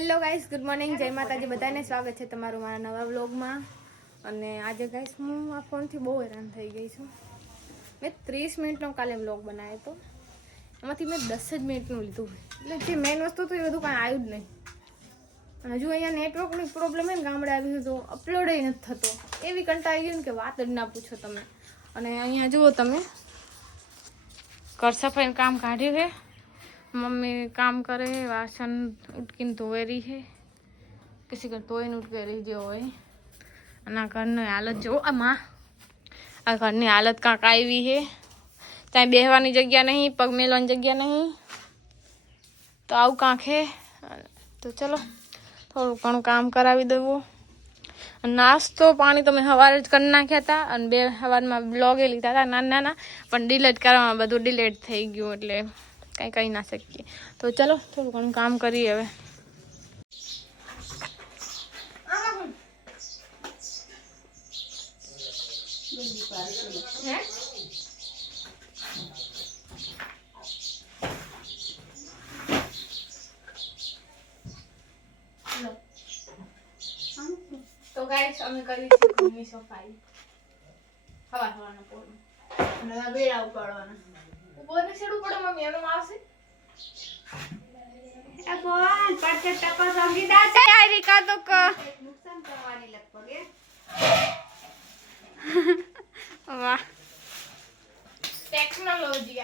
Hello guys, good morning, જય માતાજી બધાને. સ્વાગત છે તમારું મારા નવા વ્લોગમાં. અને આજે ગાઈસ હું આ ફોનથી બહુ હેરાન થઈ ગઈ છું. મેં 30 મિનિટનો કાલે વ્લોગ બનાવ્યો હતો, એમાંથી મેં 10 જ મિનિટનું લીધું. એટલે જે મેઇન વસ્તુ હતું એ બધું કાંઈ આવ્યું જ નહીં. અને હજુ અહીંયા નેટવર્કની પ્રોબ્લેમ છે ને, ગામડે આવ્યું તો અપલોડ નથી થતો. એવી કંટાળી ગઈ ને કે વાત જ ના પૂછો તમે. અને અહીંયા જુઓ તમે, ઘર સફાઈનું કામ કાઢ્યું છે. मम्मी काम करे, वासन उठकीन धोए रही है, किसी का धोई उठके रही जो હોય. અને ઘરની હાલત જો, આમાં આ ઘરની હાલત કાંક આવી છે. ત્યાં બેસવાની જગ્યા નહીં, પગ મેલવાની જગ્યા નહીં, તો આવું કાંક છે. તો ચલો થોડું ઘણું કામ કરાવી દેવું. નાસ્તો પાણી તો મેં સવારે જ કરી નાખ્યા હતા, અને બે સવારમાં બ્લોગે લીધા હતા નાના નાના, પણ ડિલીટ કરવામાં બધું ડિલીટ થઈ ગયું, એટલે કંઈ કહી ના શકીએ. તો ચલો થોડું ઘણું કામ કરીએ હવે. તો ગાઈસ અમે કરી છે ઘરની સફાઈ હવાના પોરમાં, અને આ બેડા ઉપાડવાના. બોને છેડું પડે મમ્મી, એનો આવશે આ કોણ પડતે ટકો સંગીતા તૈયારી કા તો નુકસાન કરવાની લગભગ વાહ ટેકનોલોજી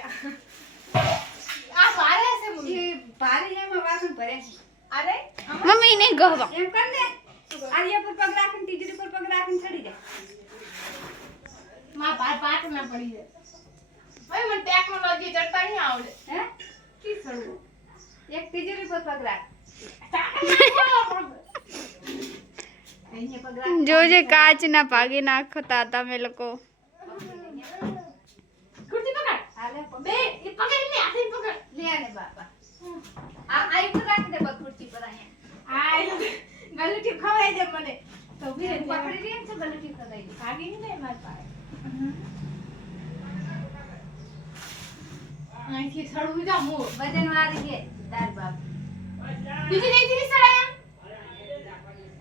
આ ભારે છે મમ્મી, ભારે એમાં વાસણ ભરે છે. અરે મમ્મી ને ગહવા એમ કર દે, આલિયા પર પગ રાખીને તીજડી પર પગ રાખીને ચડી જાય. માં પાટ ના પડી જાય. ભાઈ મને ટેકનોલોજી ચડતા નહીં આવડે. હે કી ચડવું? એક તિજોરી પર પગ રાખ. જોજે કાચ ના ભાગી નાખતા તમે લોકો. ખુરશી પકડ. હાલે બે એ પકડ લે, હાથે પકડ લે ને બાપા. આઈ પર રાખ દે ખુરશી પર અહીંયા. આ ગલુટી ખવડાઈ દે મને. તો ભીરે પકડી દે છે, ગલુટી ખવડાઈ દે. ભાગી નહીં દે માર પાસે. અહીંથી સડવું જા મો વજન વાળી છે દાર બાપ. બીજી નહીં થી સડાય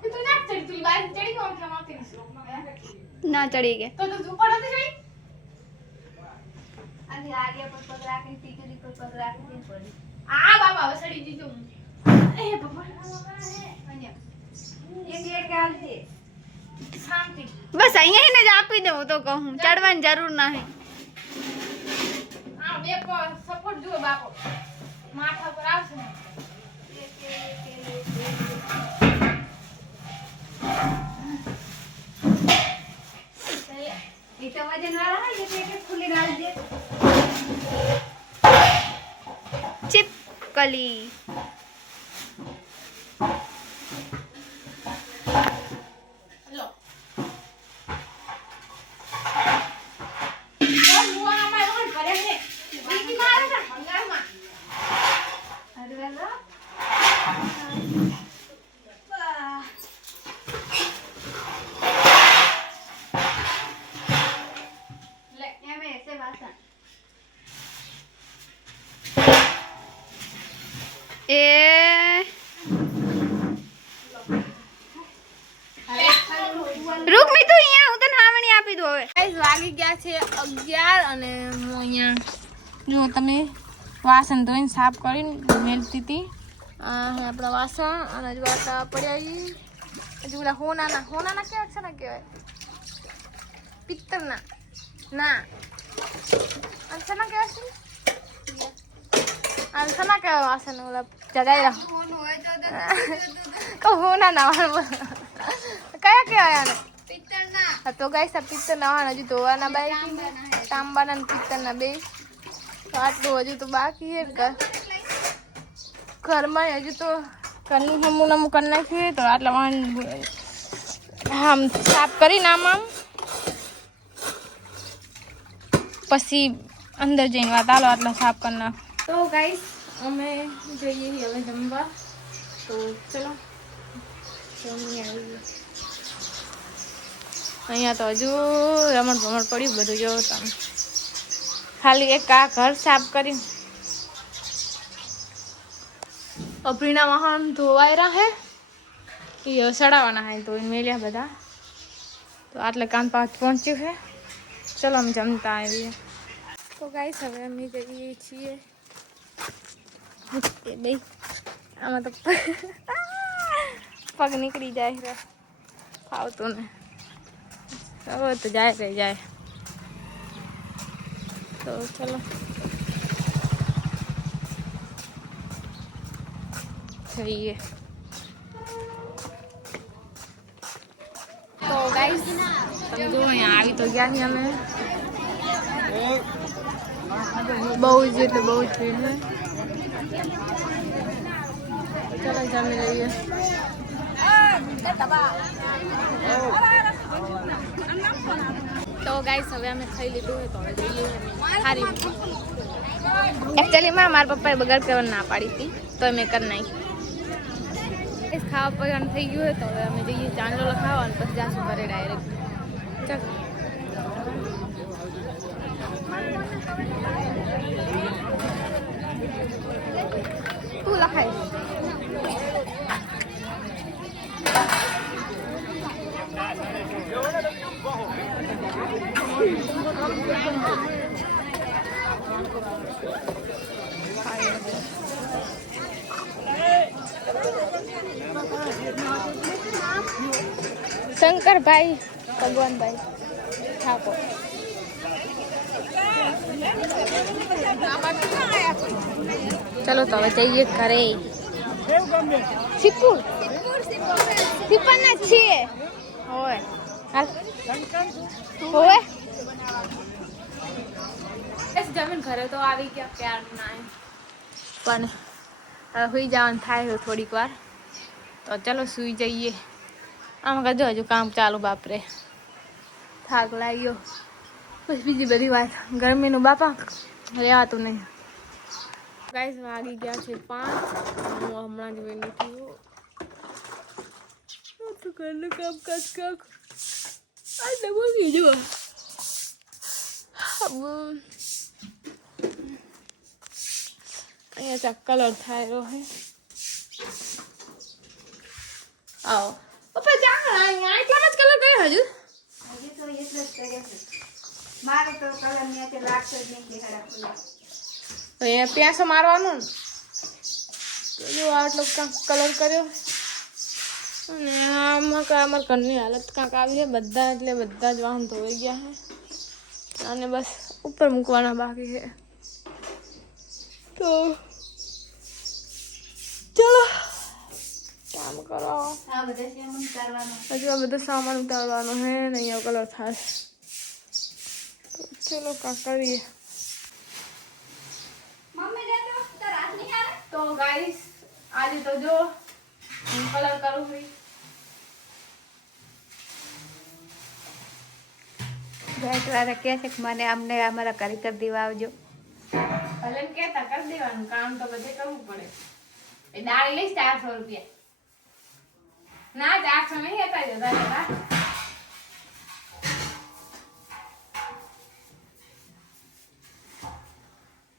કે તું ના ચડી, તું બાર ચડી કોણ કે માથે ના ચડી કે તો તું ઉપર નથી ચડી. અને આલિયા પર પગ રાખી, ટીકરી પર પગ રાખી પડી. આ બાબા હવે સડી દીધું. એ બાબા અહીંયા એક હાલ છે શાંતિ. બસ અહીંયા જ આપી દઉં તો કહું, ચડવાની જરૂર નહીં. બે સપોર્ટ જુઓ બાપો, માથા પર આવશે ને. એ તો વજન વાળા હોય એટલે એક ખુલી ડાલ દે. ચિપકલી લો રૂક મી તું અહીંયા, હું તને હાવણી આપી દઉં. હવે ગાઈસ વાગી ગયા છે 11, અને હું અહીંયા જો તમે વાસણ ધોઈને સાફ કરીને મેલતી હતી. આપણા વાસણ અને હજુ આટલા પડ્યા. હજુ પેલા હોનાના કેવા છે ને, કહેવાય પિત્તરના ના અનસના કેવા છે, અનસના કેવા વાસણ ઓલા જગાઈ કહો હોનાના કયા કહેવાય આને? પિત્તરના. તો ગાઈસ આ પિત્તરના વાહન હજુ ધોવાના બાકી, તાંબાના ને પિત્તરના બે. તો આટલું હજુ તો બાકી છે. ઘરમાં હજુ તો ઘરનું નમું કરી નાખીએ. તો આટલા વાહન આમ સાફ કરીને આમ પછી અંદર જઈને વાત આલો આટલા સાફ કરી નાખ. તો ગાઈસ અમે જઈએ હવે જમવા. તો ચલો અહીંયા તો હજુ રમણ ભમણ પડ્યું બધું. જો તમે ખાલી એક આ ઘર સાફ કરી અભરીના વાહન ધોવાયરા હે એ સડાવવાના હે તો મેલ્યા બધા તો આટલે કામ પાસ પહોંચ્યું છે. ચલો અમે જમતા આવીએ. તો ગાઈસ હવે અમે જઈએ છીએ બે આમાં તો પગ નીકળી જાય ફાવતું ને હવે તો જાય કઈ જાય તો ચલો જઈએ. તો ગાઈસ તમે જો અહીંયા આવી તો ગયા છીએ અમે બહુ જ એટલે બહુ જ ભીડ છે. ચલો જમી લઈએ. તો ગાઈસ હવે અમે ખાઈ લીધું હોય તો હવે જઈએ સારી. એકચ્યુઅલીમાં મારા પપ્પાએ બગાડ કરવાની ના પાડી હતી તો મેં કરી નાખી. ખાવા પીવાનું થઈ ગયું હોય તો હવે અમે જઈએ ચાંદલો લખાવો અને પછી જાશું ઘરે ડાયરેક્ટ. ચાલ તું લખાય. શંકરભાઈ ભગવાનભાઈ ઠાકોર. ચલો તો હવે જઈએ ઘરે. સિક્કુર સિપરના છીએ હોય હાલ હોય જમીન ઘરે તો આવી ગયા પ્યાર ના પણ હવે સુઈ જવાનું થાય થોડીક વાર તો ચલો સુઈ જઈએ. આમાં કજો હજુ કામ ચાલુ બાપરે થાક લાગ્યો બસ બીજી બધી વાત ગરમીનું બાપા રહેવાતું નહીં. ગાઈસ વાગી ગયા છે 5. હું હમણાં જ વેલી થયું તો ઘરનું કામ કાજ કાક આટલે બોલી જો અહીંયા ચા કલર થાય હે. આવો પપ્પા ચા અહીંયા એટલા જ કલર કર્યો હજુ તો એટલે જ કરે છે મારે તો કલર ને તે લાગતો જ નહીં ખરાબ તો એ પ્યાસો મારવાનું તો જો આટલો કાંક કલર કર્યો અને આમાં અમારા ઘરની હાલત કાંક આવી છે બધા એટલે બધા જ વાહન ધોઈ ગયા છે અને બસ ઉપર મૂકવાના બાકી છે. તો ચલો કામ કરો. આ બધા સામાન કરવાનો હજુ આ બધો સામાન ઉતારવાનો હે ને અહીંયા કલર થશે. ચલો કાંક કરીએ. મમ્મી દે તો તાર હાથ નહીં આવે. તો ગાઈસ આજે તો જો કલર કરું ભાઈ વાળા કહે છે કે મને અમને અમારા ઘરે કરી દેવા આવજો. ભલે એમ કહેતા કરી દેવાનું કામ તો બધે કરવું પડે. એ દાળી લઈશ 400 રૂપિયા ના 400 નહીં હતા જતા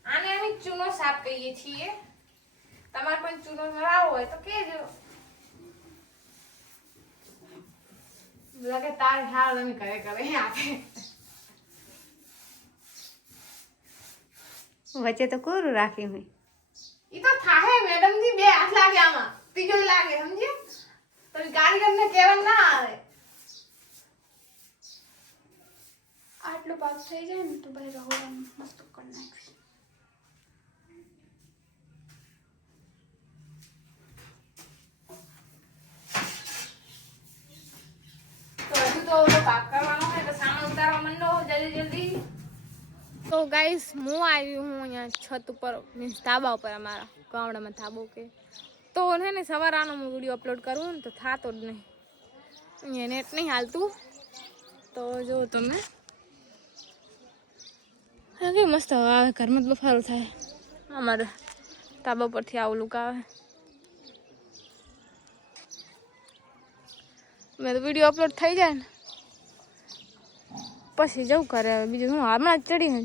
આને અમે ચૂનો સાફ કહીએ છીએ. તમારે પણ ચૂનો ભરાવો હોય તો કહેજો. લગે તાર હાલ અમે કરે આપે વચ્ચે તો કોરું રાખ્યું હોય. ઈ તો થાહે મેડમ જી 2 હાથ લાગે આમાં ત્રીજો લાગે સમજ્યો તો કારીગરને કહેવા ના આવે. આટલો ભાગ થઈ જાય ને તો ભાઈ રહોવાનું મસ્ત કરી નાખીશ. તો હજુ તો ભાગ કરવાનો હોય તો સામાન ઉતારવા માંડો જલ્દી. તો ગાઈસ હું આવી હું અહીંયા છત ઉપર મીન્સ ધાબા ઉપર અમારા ગામડામાં ધાબો કે તો છે ને સવારનો હું વિડીયો અપલોડ કરું ને તો થતો જ નહીં. અહીંયા નેટ નહીં હાલતું તો જો તમે હા કે મસ્ત આવે ઘરમાં જ બફારો થાય. અમારે ધાબા પરથી આવું લુક આવે. મેં તો વિડીયો અપલોડ થઈ જાય ને પછી જવું કરે. હવે બીજું હું હમણાં જ ચડી ને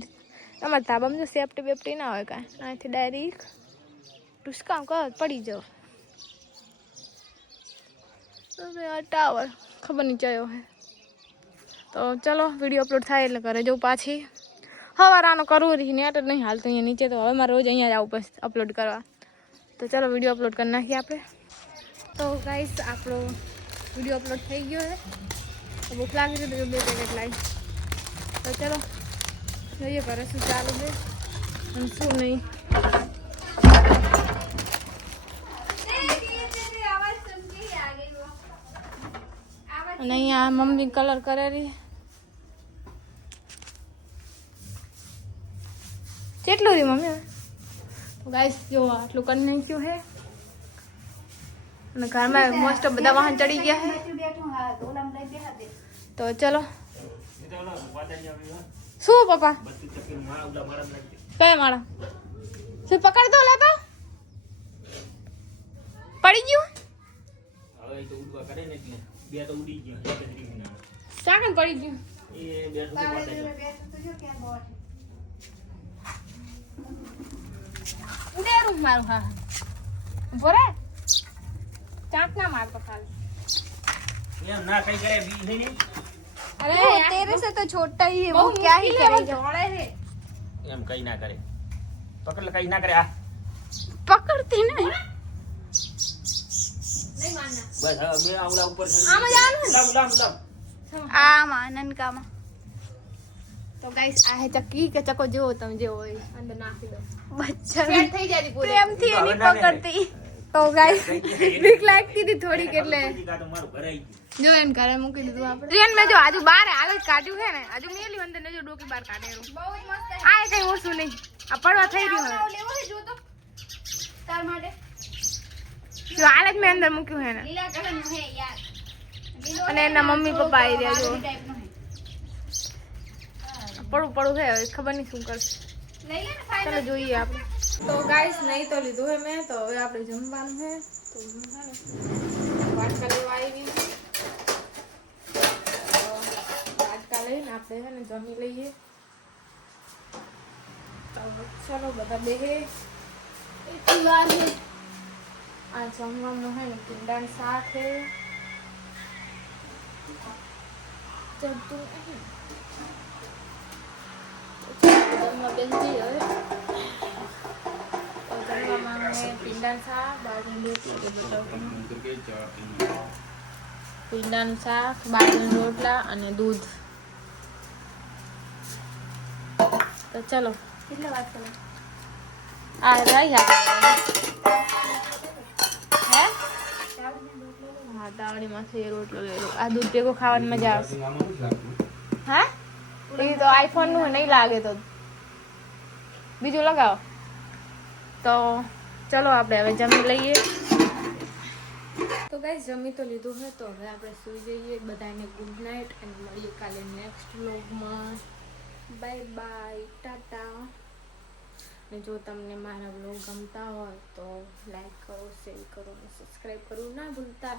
અમારા ધાબામાં જો સેફ્ટી બેફ્ટી ના હોય કાંઈ અહીંથી ડાયરેક્ટ ટુસકામ કર પડી જાવ હવે આ ટાવર ખબર નહીં ચાયો હે તો ચલો વિડીયો અપલોડ થાય એટલે ઘરે જવું પાછી સવાર આનો કરવું રહી નેટ જ નહીં હાલતું અહીંયા નીચે તો હવે મારે રોજ અહીંયા જ આવું બસ અપલોડ કરવા તો ચલો વિડીયો અપલોડ કરી નાખીએ આપણે તો ગાઈસ આપણો વિડીયો અપલોડ થઈ ગયો છે તો ભૂખ લાગી છે તો 2 પેકેટ લાવી તો ચલો જોઈએ ઘરે શું ચાલુ છે અને શું નહીં અને અહીંયા મમ્મી કલર કરેલી કેટલું રહ્યું મમ્મી તો ગાઈસ જો આટલું કરી નાખ્યું છે અને ઘરમાં મોસ્ટ ઓફ બધા વાહન ચડી ગયા છે તો ચલો શું પપ્પા કયા માળા શું પકડ દો લેતો પડી ગયું શાકન પડી ગયું ઉડેરું મારું હા બોરે ચાંટ ના મારતો ખાલી ना कहीं करे भी नहीं अरे तेरे से तो छोटा ही है वो क्या ही करेगा एम कहीं ना करे पकड़ ले कहीं ना करे आ पकड़ती नहीं नहीं मानना बस हाँ मैं आऊंगा ऊपर से आम जाना लाम लाम लाम आम आनंद का में તો ગાઈસ આ હે ચક્કી કે ચકો જેવો તમે જેવો હોય અંદર નાખી દો बच्चा સેટ થઈ જાય પૂરી प्रेम थी नहीं पकड़ती તો ગાઈસ બીક લાગતી હતી થોડીક એટલે का तो मारो भराई જો એને ઘરે મૂકી દીધું આપણે ટ્રેન મેં જો આજુ બહાર હાલ જ કાઢ્યું છે ને આજુ મેલી અંદર ને જો ડોકી બહાર કાઢેલું બહુ મસ્ત આ કઈ ઓછું નહીં આ પડવા થઈ રહ્યું હવે लेवो है जो तो तार माटे જો હાલ જ મેં અંદર મૂક્યું છે ને लीला कलर नो है यार અને એના મમ્મી પપ્પા આવી રહ્યા જો टाइप नो है પડું પડું છે હવે ખબર નહીં શું કરશે ले ले ना फाइनल ચાલો જોઈએ આપણે તો ગાઈસ નહીં તો લીધું હે મેં તો હવે આપણે જમવાનું છે તો વાટકા લેવા આવી વાટકા લઈને આપણે છે ને જમી લઈએ તો ચલો બધા બેહે એટલી વાર છે આ જમવાનું છે ને પીંડાનું શાક છે ચડતું જમવા બેસી હવે પીંડાનું શાક બાજરીની પીંડાનું શાક બાજરીના રોટલા અને દૂધ તો ચલો કેટલા વાત કરો આ રહી હે હા તાવડીમાંથી રોટલો લઈ લો આ દૂધ ભેગો ખાવાની મજા આવશે હા એ તો આઈફોન નું નહીં લાગે તો બીજું લગાવો તો ચલો આપણે હવે જમી લઈએ તો ગાઈસ જમી તો લીધું છે તો હવે આપણે સૂઈ જઈએ બધાને ગુડ નાઇટ અને મળીએ કાલે નેક્સ્ટ વ્લોગમાં બાય બાય ટાટા ને જો તમને મારા વ્લોગ ગમતા હોય તો લાઈક કરો શેર કરો અને સબસ્ક્રાઈબ કરવું ના ભૂલતા